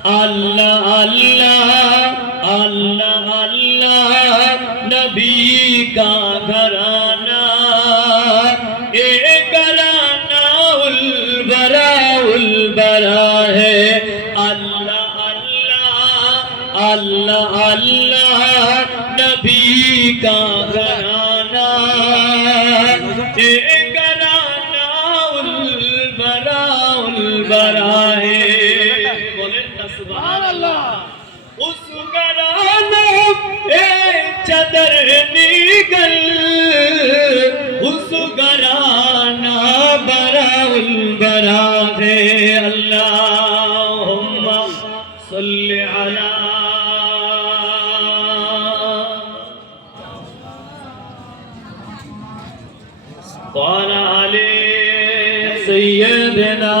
अल्लाह अल्लाह अल्लाह अल्लाह नबी का घराना ये घराना उल बरा है अल्लाह अल्लाह अल्लाह अल्लाह नबी का घराना ये घराना उल बरा है उस घराना चदर निगल उस घराना बराउल बरा है अल्लाहुम्मा सल्ली अला वाला आले सय्यदना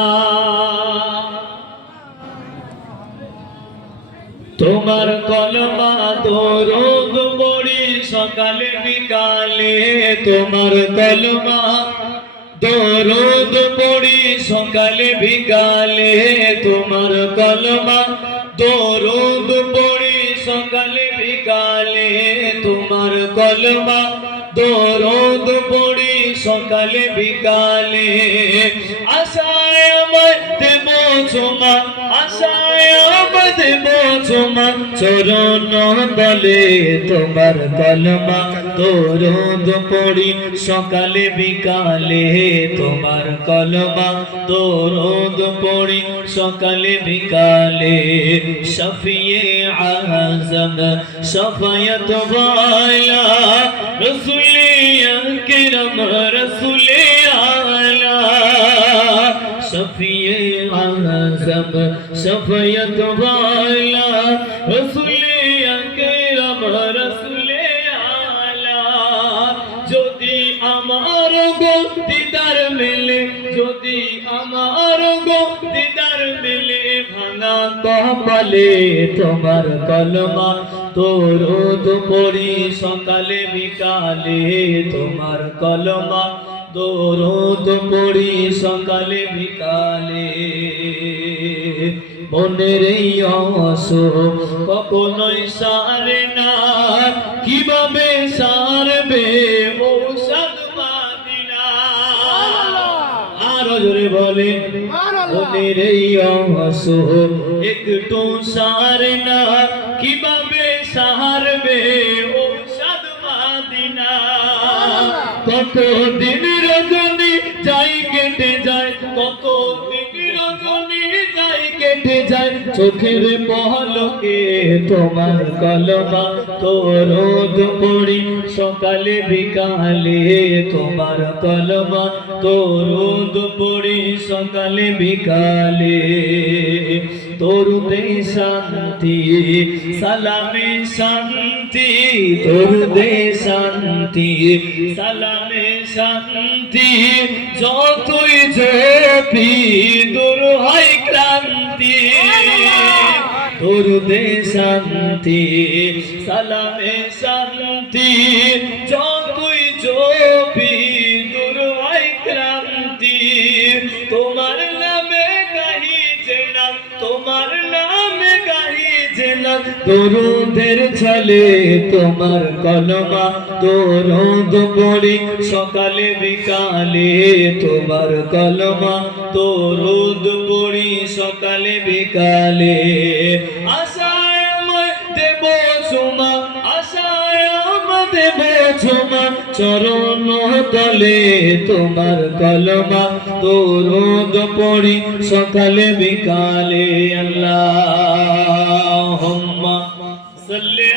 তোমার কলমা দরুদ পড়ি সকালে বিকালে তোমার কলমা দরুদ পড়ি সকালে বিকালে তোমার কলমা দরুদ পড়ি সকালে বিকালে তোমার কলমা দরুদ পড়ি সকালে বিকালে আশায় আমার দেব চুমা আশায় আমার দেব চুমা চরণ তলে তোমার কলমা দরুদ পড়ি সকালে বিকালে তোমার কলমা দরুদ পড়ি সকালে বিকালে শফিয়ে আযম শফায়াত ওয়ালা রসুলে আকরাম রসুলে আলা শফিয়ে আযম শফায়াত ওয়ালা রসুলে আকরাম রসুলে আলা যদি আমার গো দিদার মেলে যদি আমার গো দিদার মেলে ভাঙা কপালে তোমার কলমা দরুদ পড়ি সকালে বিকালে তোমার কলমা দরুদ পড়ি সকালে বিকালে মনের এই অসুখ কখনোই সারে না কিভাবে সারবে ঔষধ মাদিনা আরো জোরে বলে মনের এই অসুখ একটু সারে না কিভাবে সারবে ঔষধ মাদিনা কত দিন রজনী যাই কেটে যায় কত দিন রজনী যাই কেটে যায় চোখের পলকে তোমার কলমা দরুদ পড়ি সকালে বিকালে তোমার কলমা দরুদ পড়ি সকালে বিকালে দরুদে শান্তি সালামে শান্তি দরুদে শান্তি সালামে শান্তি যতই জপি দূর হয় ক্লান্তি দরুদে শান্তি সালামে শান্তি যতই জপি দূর হয় ক্লান্তি তোমার নামে গাহি জেনা তোমার নামে গাহি জেনা দরুদের ছলে তোমার কলমা দরুদ পড়ি সকালে বিকালে তোমার কলমা দরুদ পড়ি সকালে বিকালে আশায় আমার দেব চুমা আশায় আমার দেব চুমা চরণ তলে তোমার কলমা দরুদ পড়ি সকালে বিকালে আল্লাহুম্মা সাল্লি